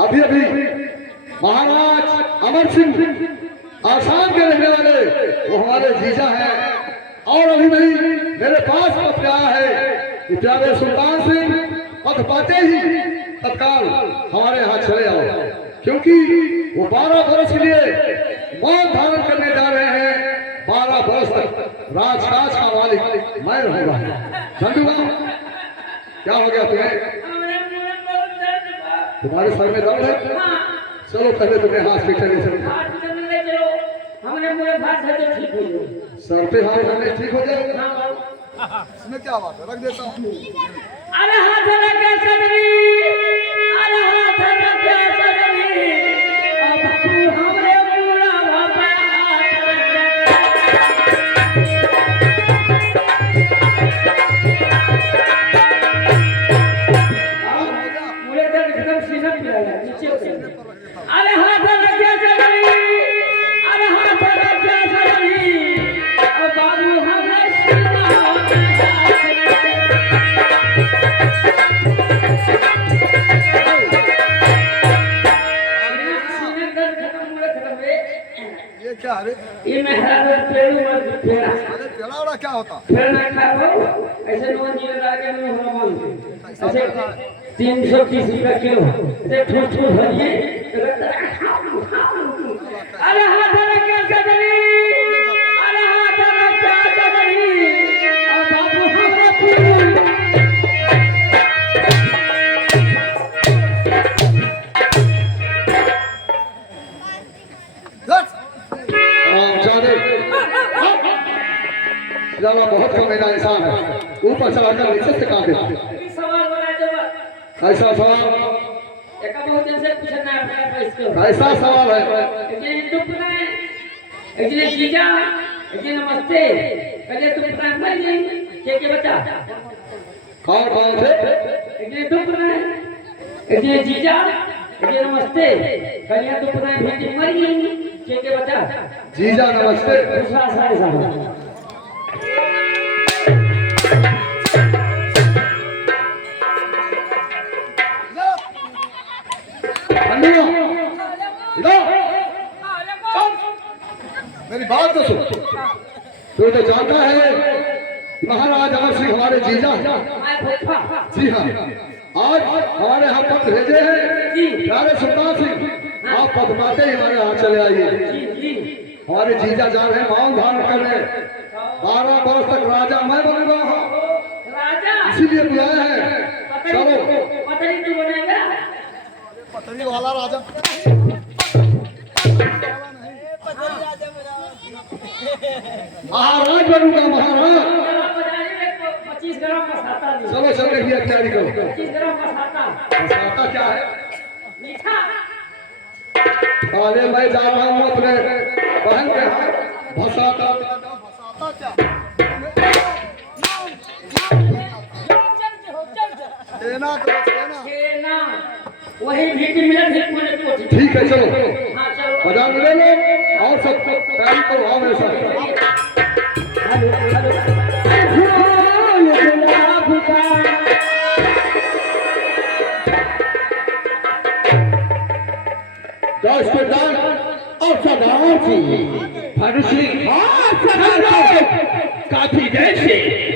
अभी अभी महाराज अमर सिंह आसाम के रहने वाले वो हमारे जीजा हैं और अभी भाई मेरे पास पत्र आया है कि प्यारे सुल्तान सिंह पद पाते ही तत्काल हमारे यहाँ चले आओ, क्योंकि वो 12 वर्ष के लिए मौन धारण करने जा रहे हैं। 12 वर्ष तक राजकाज का मालिक मैं रहूंगा। झंडूगा क्या हो गया तुम्हें? तुम्हारे सर में दर्द है? चलो पहले तुम्हें हॉस्पिटल ले चलो। सर पे हाथ रखने ठीक हो जाए। इसमें क्या बात है, रख देता हूँ। अरे हाथ लगा सदरी, अरे हाथ लगा सदरी, अब तू हमरे पूरा बाबा मुझे तो एकदम सीना पिला नीचे उतर। अरे हाथ लगा सदरी, अरे हाथ लगा सदरी, अब बाबू हमरे सीना ये क्या है? ये मेहरा पेड़ू मत फेरा। अरे पेड़ावड़ा क्या होता? फेरना खाओ ऐसे नॉन जीवन आगे में हो मान ऐसे 330 रुपया किलो ऐसे ठोस ठोस भरिए। अरे हाथ लगा सदरी, अरे हाथ लगा सदरी, अब बाबू हमरा पूरी ज्यादा बहुत कम मेरा इंसान है, ऊपर चढ़ाकर नीचे से काट देता। सवाल बना जवाब ऐसा सवाल एक बहुत दिन से पूछना है अपना पैसे ऐसा सवाल है। ये दुपना है ये जीजा ये नमस्ते पहले तुम मर जाएंगे के बच्चा कौन कौन थे? ये दुपना है ये जीजा ये नमस्ते कलिया दुपना भेंट मर जाएंगे के बच्चा। जीजा नमस्ते। दूसरा सारे साहब मेरी बात तो सुन। तू तो जानता है महाराज अमर सिंह हमारे जीजा हैं। जी हाँ, आज हमारे यहाँ पत्र भेजे हैं प्यारे सुल्तान सिंह, आप पद पाते ही हमारे यहाँ चले आइए। हमारे जीजा जा रहे हैं मौन धारण करने। 12 वर्ष तक राजा मैं बनूंगा, इसीलिए बुलाया है। चलो पतली तू बनेगा, पतली वाला राजा महाराज बनूंगा, महाराज। 25 ग्राम मसाता चलो चल रही है, तैयारी करो। 25 ग्राम मसाता। मसाता क्या है? मीठा। अरे मैं जा रहा हूँ अपने बहन के हाथ भसाता। छेना वही भीटी मिला ठीक है, चलो हाँ चलो बाजार ले लो और सब तैयारी करो। आओ मेरे साथ। दस के दान और सदाओं की काफी जैसे